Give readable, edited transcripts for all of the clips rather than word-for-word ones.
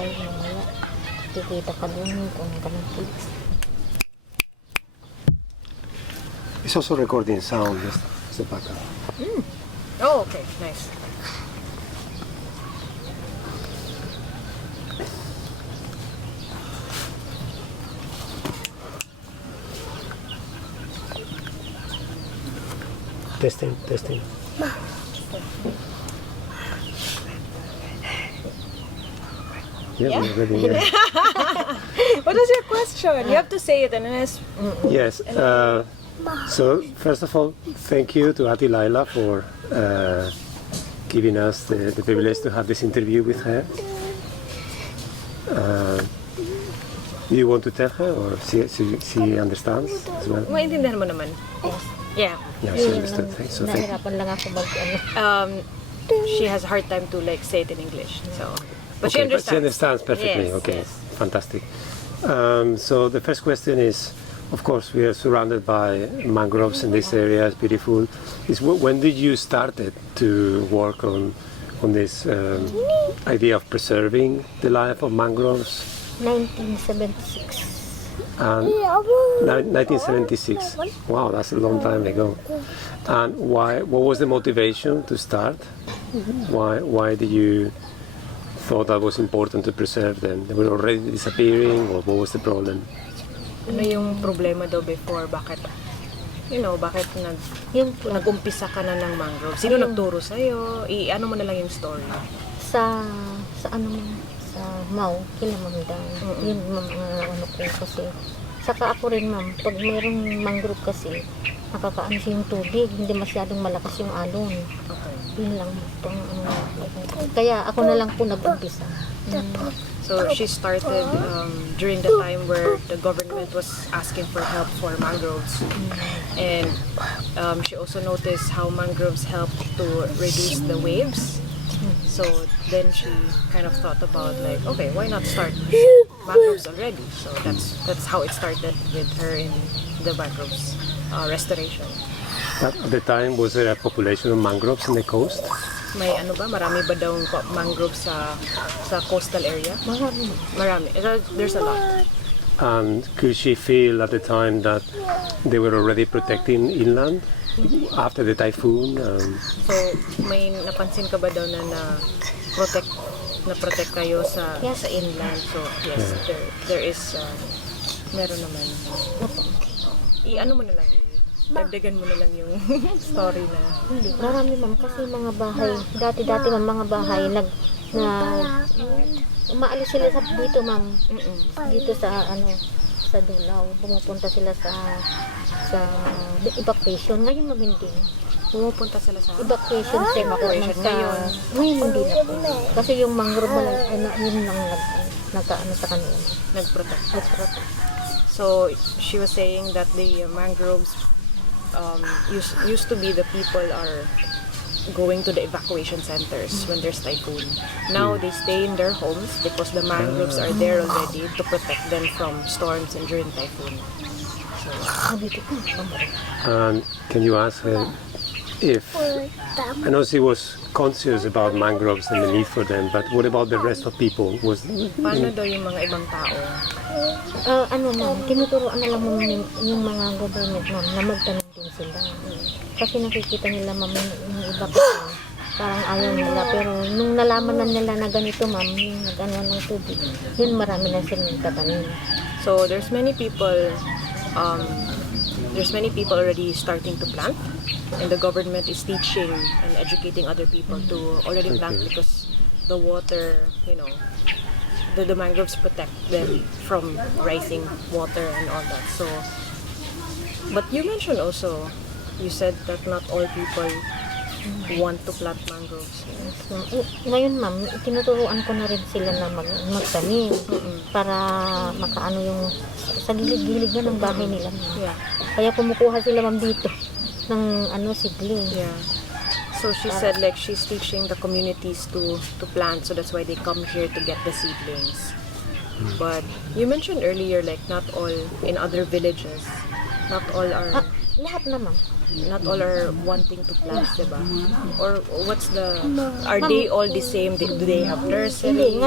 live mamaya. Kikita ka dun kung kanang clicks. It's also recording sound, just as a backup. Oh, okay, nice. Testing, testing. Yeah, we're ready. Yeah. What was your question? You have to say it and then it's... Yes. So first of all, thank you to Delilah for giving us the privilege to have this interview with her. Do you want to tell her, or she understands as well? Maintindihan mo naman. Yeah. Yeah, she understood. So thank you. Nahirapan lang ako ano. She has a hard time to like say it in English. So, but Okay, she understands. But she understands perfectly. Yes, Okay, yes. fantastic. So the first question is, of course, we are surrounded by mangroves in this area. It's beautiful. When did you started to work on this idea of preserving the life of mangroves? 1976. 1976. Wow, that's a long time ago. And why? What was the motivation to start? Why did you thought that was important to preserve them? They were already disappearing, or what was the problem? Ano yung problema daw before? Bakit? Bakit nag-umpisa ka na ng mangrove? Sino nagturo sa'yo? Ano mo na lang yung story? Sa ano sa Mau, kila ma'am daw. Yun ma'am, ano ko kasi. Saka ako rin ma'am, pag mayroong mangrove kasi, nakakaano siya yung tubig, hindi masyadong malakas yung alon. Okay. Yun lang. Kaya ako na lang po nag-umpisa. So she started during the time where the government was asking for help for mangroves. And she also noticed how mangroves help to reduce the waves. So then she kind of thought about like, okay, why not start mangroves already? So that's how it started with her in the mangroves restoration. At the time, was there a population of mangroves in the coast? May marami ba daw mangroves sa coastal area? Marami. There's a lot. And could she feel at the time that they were already protecting inland after the typhoon? So, may napansin ka ba daw na protect kayo sa inland? So, yes, there is meron naman. Ano mo na lang, dagdagan mo na lang yung story na. Hindi, marami ma'am kasi mga bahay, dati ma'am mga bahay umaalis sila dito ma'am. Dito sa sa Dulaw, pumupunta sila sa evacuation. Ngayon ma'am hindi. Pumupunta sila sa Evacuation evacuation ngayon. Ngayon hindi na po. Kasi yung mangrove yun lang nagkaano sa kanila. Nagprotect. So she was saying that the mangroves used to be the people are going to the evacuation centers when there's typhoon. Now they stay in their homes because the mangroves are there already to protect them from storms and during typhoon. So, And can you ask her if, I know she was conscious about mangroves and the need for them, but what about the rest of people? paano daw yung mga ibang tao? Ma'am, tinuturoan na lang ma'am yung mga government ma'am na magtanong din sila. Kasi nakikita nila ma'am yung iba kasi parang ayaw nila. Pero nung nalaman na nila na ganito ma'am, yung nag-ano ng tubig, yun marami na silang tatanim. So there's many people already starting to plant, and the government is teaching and educating other people to already plant because the water, the mangroves protect them from rising water and all that. So, but you mentioned also, you said that not all people want to plant mangroves. So, ngayon ma'am, tinuturuan ko na rin sila na magtanim para makaano yung sa gilid-gilid na ng bahay nila. Yeah. Kaya kumukuha sila ma'am dito ng seedling. Yeah. So she said like she's teaching the communities to plant, so that's why they come here to get the seedlings. But you mentioned earlier like not all in other villages, not all are Lahat na ma'am. not all are wanting to plant, diba? Or are they all the same? Do they have nursery? Hindi,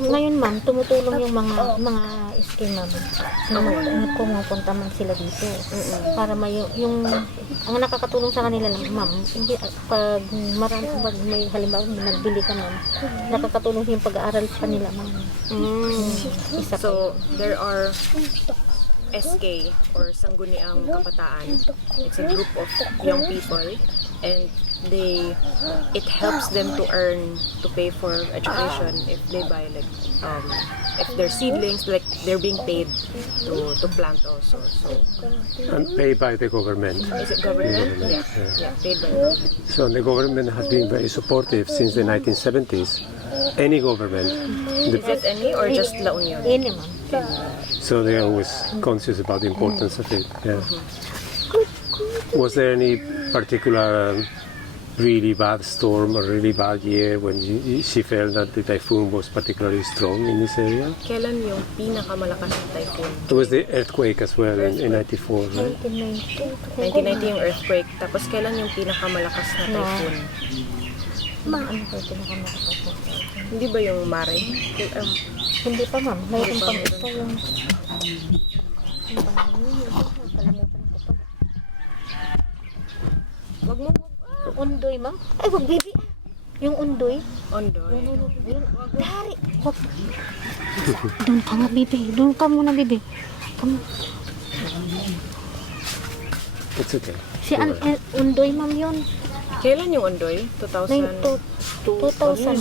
ngayon ma'am, tumutulong yung mga scheme ma'am. Pumupunta man sila dito. Para yung ang nakakatulong sa kanila lang, ma'am, hindi pag may halimbawa nagbili ka ma'am, nakakatulong yung pag-aaral sa kanila ma'am. Isa So, there are SK or Sangguniang Kabataan. It's a group of young people, and it helps them to pay for education if they buy if they're seedlings, like they're being paid to plant also. So And paid by the government. is it government? Yeah, paid by the government. So the government has been very supportive since the 1970s. Any government. Is it any or just La Union? Ini ma'am. So they're always conscious about the importance of it. Yeah. Was there any particular really bad storm or really bad year when she felt that the typhoon was particularly strong in this area? Kailan yung pinakamalakas na typhoon? There was the earthquake as well in 94, right? 1990 yung earthquake. Tapos kailan yung pinakamalakas na typhoon? Ano ba ito nakamakapas? Hindi ba yung Mare? Hindi pa ma'am, mayroon pang isa yung kalimutan ko pa. Wag mo. Undoy ma'am? Ay wag baby. Yung undoy. Ondoy. Yun. Dari. Wag. Doon ka nga baby. Doon ka muna baby. It's okay. Si undoy ma'am yun. Kailan yung Ondoy? 2000? 2000.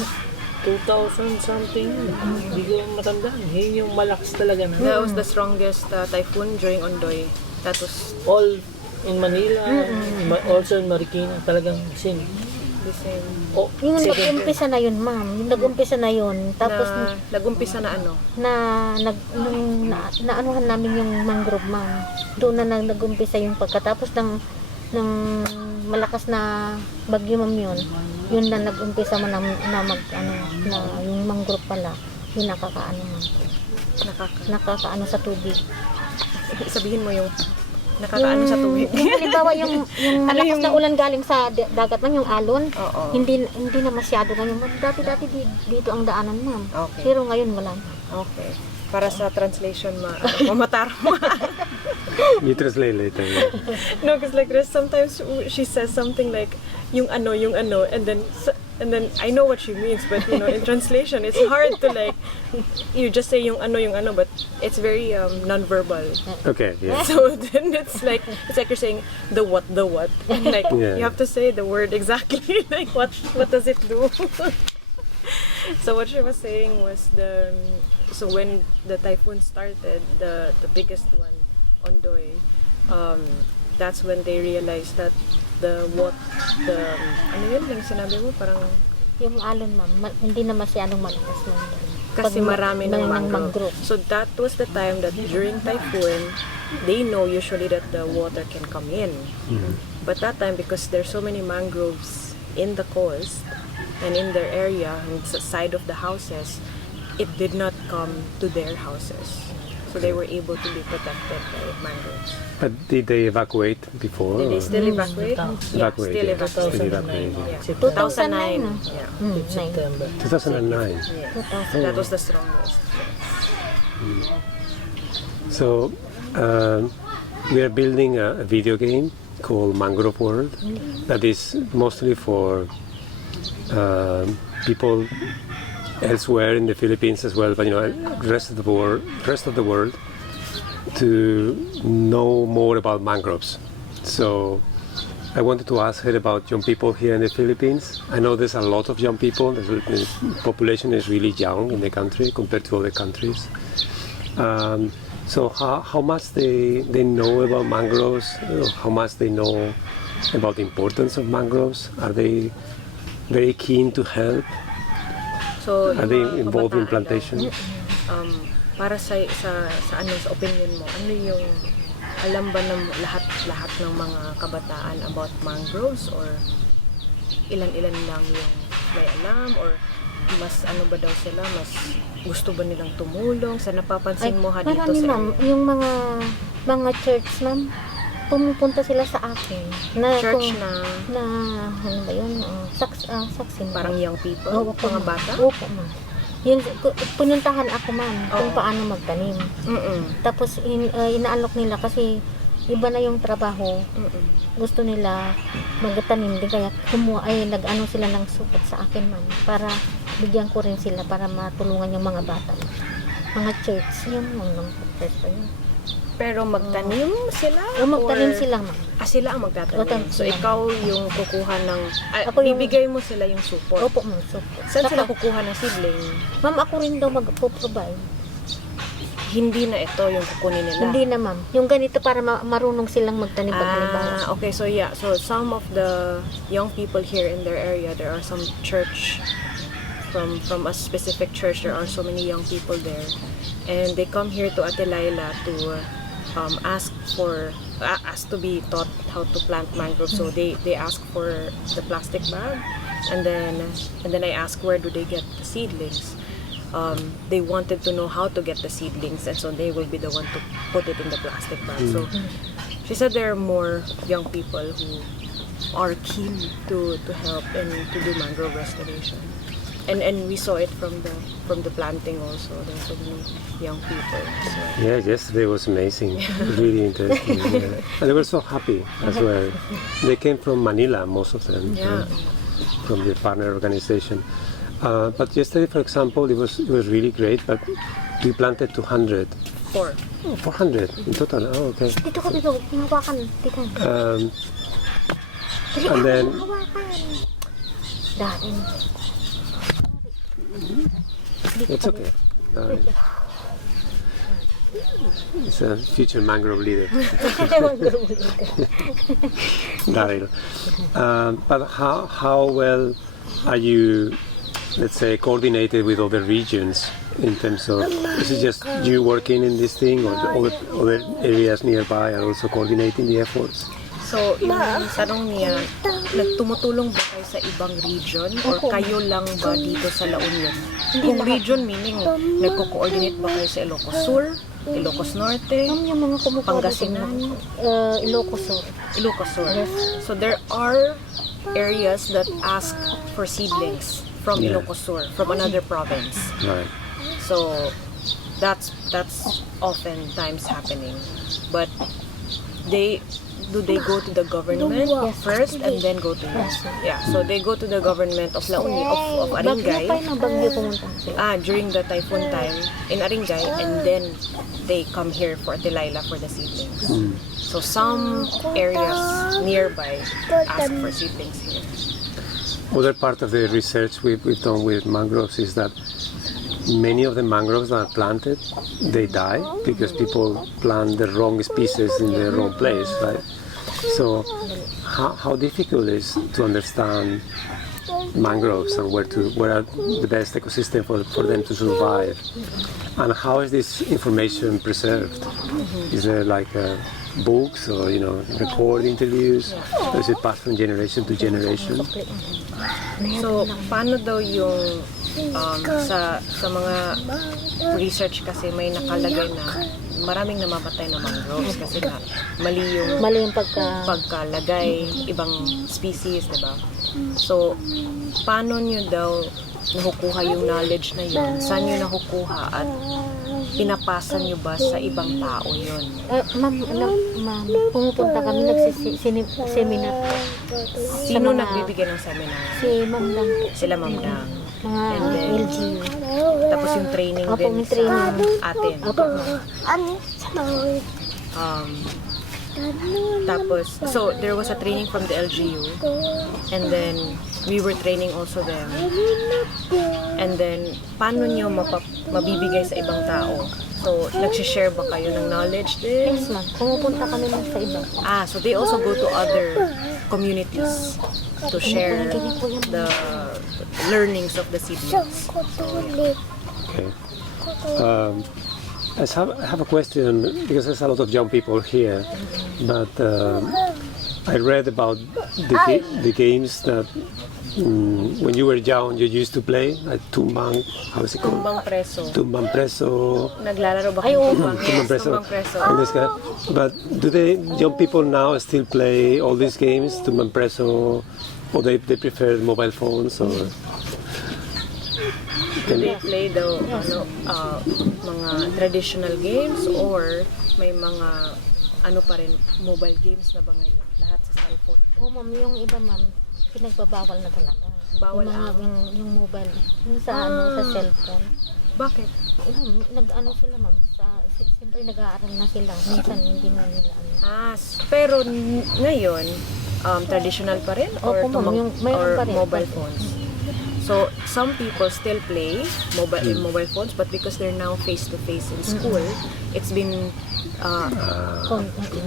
2000 something. Hindi ko matandaan. Yun yung malakas talaga na. That was the strongest typhoon during Ondoy. That was All in Manila, also in Marikina, talagang same. the same. Oh, Yung second nag-umpisa na yun ma'am. Yung nag-umpisa na yun. Tapos Nag-umpisa na ano? naanuhan namin yung mangrove ma'am. Doon na nag-umpisa yung pagkatapos ng malakas na bagyo ma'am yun na nag-umpisa mo na yung mangrove pala yung nakakaano ma'am. Nakakaano sa tubig. Sabihin mo yung nakakaano sa tubig. Yung halimbawa yung malakas na ulan galing sa dagat man yung alon. Oo. Hindi na masyado ngayon ma'am. Dati dito ang daanan ma'am. Okay. Pero ngayon wala na. Okay. Para sa translation, mamatar mo. You translate later. Yeah. No, because like there's sometimes she says something like yung ano, and then I know what she means, but in translation it's hard to like you just say yung ano, but it's very non-verbal. Okay, yeah. So then it's like you're saying the what, and like Yeah. you have to say the word exactly. Like what does it do? So what she was saying was so when the typhoon started, the biggest one, Ondoy, that's when they realized that ano yun yung sinabi mo, parang Yung alon ma'am, hindi na masyadong malakas ma'am. kasi Pag marami ng mangrove. mangrove. So that was the time that during typhoon, they know usually that the water can come in. But that time, because there's so many mangroves in the coast and in their area, and the side of the houses, it did not come to their houses. So they were able to be protected by mangroves. But did they evacuate before? Did they still evacuate? Yeah, Evacuate, still yeah. evacuate. Still evacuate. Yeah. 2009. 2009. Yeah. September. 2009. Yes. That was the strongest. So we are building a video game called Mangrove World that is mostly for people elsewhere in the Philippines as well, but rest of the world to know more about mangroves. So I wanted to ask her about young people here in the Philippines. I know there's a lot of young people. The population is really young in the country compared to other countries. So how much they know about mangroves, how much they know about the importance of mangroves. Are they very keen to help? So, Are yung they mga involved in kabataan plantation? daw, para sa opinion mo, ano yung alam ba ng lahat ng mga kabataan about mangroves, or ilan-ilan lang yung may alam, or mas ano ba daw sila, mas gusto ba nilang tumulong sa napapansin mo ha dito Marami sa ma'am, yung mga church ma'am, pumupunta sila sa akin. Na, Church na, ano ba yun? Saksin. parang young people, Oo, mga bata? Opo, ma'am. Yun, pununtahan ako, ma'am, kung Oo. paano magtanim. Tapos, inaalok nila kasi iba na yung trabaho. Gusto nila magtanim din. Kaya nag-ano sila ng support sa akin, ma'am. Para bigyan ko rin sila para matulungan yung mga bata. Mga church. Yun, mga church pa yun. Pero magtanim sila? O magtanim Or- sila, ma'am. sila ang magtatanim. Magtanim So, sila. ikaw yung kukuha ng... Ako yung- bibigay mo sila yung support. Opo, ma'am. Support. Saan sila Saka, kukuha ng seedling? ma'am, ako rin daw mag-provide. Hindi na ito yung kukunin nila. Hindi na, ma'am. Yung ganito para marunong silang magtanim pag halimbawa. Okay, so yeah. So, some of the young people here in their area, there are some church from a specific church. There are so many young people there. And they come here to Delilah to ask to be taught how to plant mangroves. So they ask for the plastic bag, and then I ask where do they get the seedlings. They wanted to know how to get the seedlings, and so they will be the one to put it in the plastic bag. So she said there are more young people who are keen to help and to do mangrove restoration. And we saw it from the planting also. There were so many young people. So. Yeah, yesterday was amazing. Really interesting. Yeah. And they were so happy as well. They came from Manila, most of them, Yeah. from the partner organization. But yesterday, for example, it was really great. But we planted 200. 4. Oh, 400 in total. Oh, okay. Dito, hinawakan. Dito. And then Dahil. it's okay. It's a future mangrove leader, Daryl. But how well are you, let's say, coordinated with other regions in terms of, is it just you working in this thing, or the other areas nearby are also coordinating the efforts? So, yung tanong niya, nagtumutulong ba kayo sa ibang region or kayo lang ba dito sa La Union? Kung region, meaning nagko-coordinate ba kayo sa Ilocos Sur, Ilocos Norte, Ma'am, yung mga kumukuha Pangasinan? Ilocos Sur. Ilocos Sur. Yes. So there are areas that ask for seedlings from Yeah. Ilocos Sur, from another province. Right. So that's oftentimes happening. But do they go to the government Yes. first and then go to you? Yeah. So they go to the government of La Union of Bagyo Aringay. pa yun, bagyo pumunta sila. During the typhoon time in Aringay, and then they come here for Delilah for the seedlings. So some areas nearby ask for seedlings here. Other part of the research we've done with mangroves is that many of the mangroves that are planted, they die because people plant the wrong species in the wrong place, right? So how difficult is to understand mangroves and where are the best ecosystem for them to survive, and how is this information preserved? Is there like books or record interviews, or is it passed from generation to generation? So, paano daw yung sa mga research kasi may nakalagay na maraming namamatay na mangroves kasi nga mali yung pagkalagay, ibang species, diba? So, paano nyo daw nakukuha yung knowledge na yun? Saan nyo nakukuha at pinapasa nyo ba sa ibang tao yun? Ma'am, pumupunta kami, nagsiseminar po. Sino nagbibigay ng seminar? Si Ma'am Dang po. Sila Ma'am Dang. Mga And then, LGU. Tapos yung training Opo, din may sa training. atin. Opo. Tapos, so there was a training from the LGU, and then we were training also them. And then, paano nyo mabibigay sa ibang tao? So, nagsishare ba kayo ng knowledge din? Yes, ma'am. Pumupunta kami sa iba. So they also go to other communities to share the learnings of the seedlings. Okay. I have a question, because there's a lot of young people here, but I read about the games that when you were young, you used to play like tumbang, how is it called? Tumbang preso. Tumbang preso. Naglalaro ba Ay, kayo oo. tumbang? Tumbang Yes, preso. tumbang preso. And this guy. But do young people now still play all these games, tumbang preso, or they prefer mobile phones or? They play the mga traditional games or may mga ano pa rin, mobile games na ba ngayon? Lahat sa cellphone na. Oo, ma'am, yung iba, ma'am, pinagbabawal na talaga. Bawal yung, ang? yung mobile, yung sa sa cellphone. Bakit? Nag-ano sila, ma'am, siyempre nag-aaral na sila. Minsan hindi na nila ano. Pero ngayon, traditional pa rin or, Opo, ma'am, yung mayroon or pa rin. mobile phones? So, some people still play mobile phones, but because they're now face-to-face in school, it's been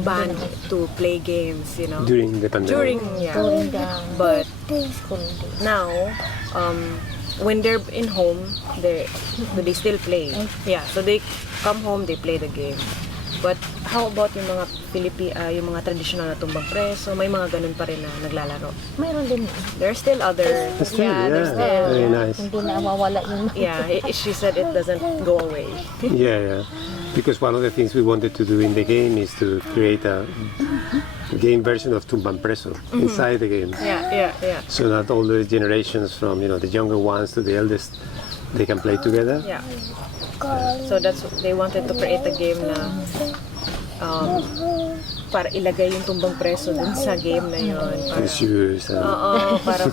banned to play games, you know. During the pandemic. During the But school days. now, when they're in home, they still play. Yeah, so they come home, they play the game. But how about yung mga yung mga traditional na tumbang preso? May mga ganun pa rin na naglalaro. Mayroon din. There's still other. Still, there's yeah, still. very nice. Hindi na mawawala yung Yeah, she said it doesn't go away. Yeah. Because one of the things we wanted to do in the game is to create a game version of tumbang preso inside the game. Yeah. So that all the generations from the younger ones to the eldest, they can play together. Yeah. So they wanted to create a game na para ilagay yung tumbang preso dun sa game na yun. Para, Issues. oo, para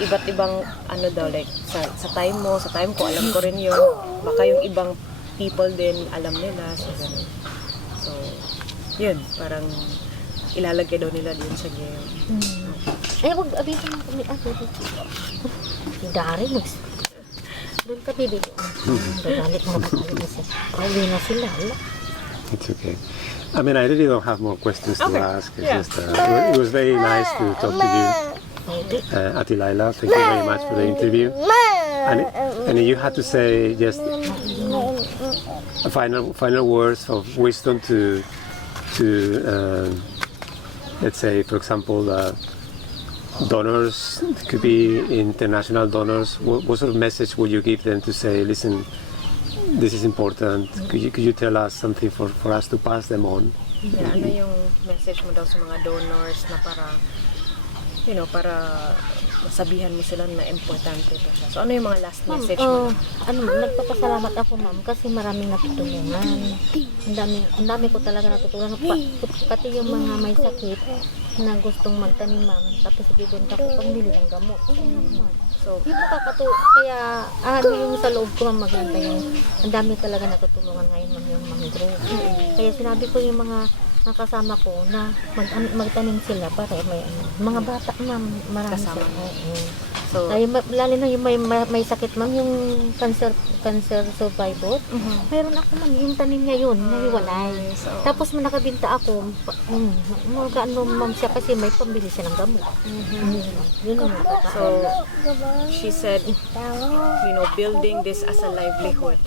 iba't ibang ano daw, like sa time mo, sa time ko, alam ko rin yun. Baka yung ibang people din alam nila. So, ganun. So, yun, parang ilalagay daw nila din sa game. Ay, wag abitin mo kami. Dari, doon ka bibig. Gagalit na siya. Pauwi na sila. It's okay. I mean, I really don't have more questions to Okay. ask. It's Yeah. just, it was very nice to talk to you, Delilah. Thank you very much for the interview. And you had to say just final words of wisdom to let's say, for example, donors, could be international donors. What sort of message would you give them to say, listen, this is important? Could you tell us something for us to pass them on? Yeah, ano yung message mo daw sa mga donors na para sabihan mo sila na importante ito siya. So, ano yung mga last message mo? Nagpapasalamat ako, ma'am, kasi maraming natutulungan. Ang dami ko talaga natutulungan. Pati yung mga may sakit na gustong magtanim, ma'am. Tapos ibibenta ko pambili ng gamot. So, yung kaya yung sa loob ko, ma'am, maganda yung ang dami talaga natutulungan ngayon, ma'am, yung mangrove. Kaya sinabi ko yung mga kasama ko na magtanim sila para mga bata, ma'am, marami Kasama sila. So, Lalo na yung may sakit, ma'am, yung cancer survivor. Mayroon ako, ma'am, yung tanim niya yun, nahiwalay. So, Tapos nakabinta ako, ma'am, siya kasi may pambili siya ng gamot. Yun yung So, she said, building this as a livelihood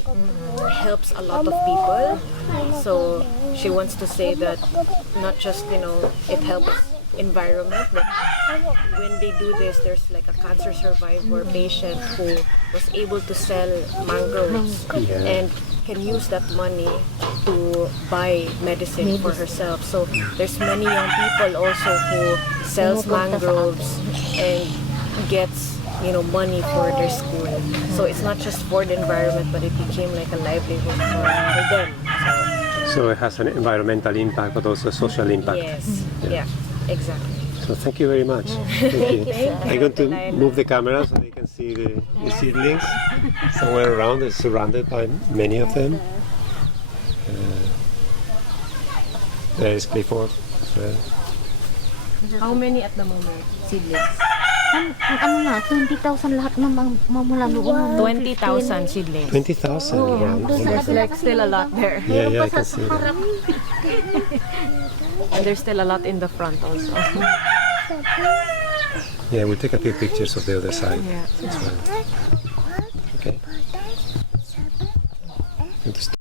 helps a lot of people. So, she wants to say that not just, it helps environment, but when they do this, there's like a cancer survivor patient who was able to sell mangroves and can use that money to buy medicine for herself. So there's many young people also who sells mangroves and gets money for their school. So it's not just for the environment, but it became like a livelihood for them. So it has an environmental impact, but also a social impact. Yes, yeah, exactly. So thank you very much. Thank you. I'm going to move the camera so they can see the seedlings somewhere around. They're surrounded by many of them. There is Clifford as well. How many at the moment, seedlings? Ang 20,000 lahat mamula noon. 20,000 seedlings. 20,000. Wow. There's like still a lot there. Yeah, I can see that. And there's still a lot in the front also. Yeah, we'll take a few pictures of the other side Yeah. as well. Okay.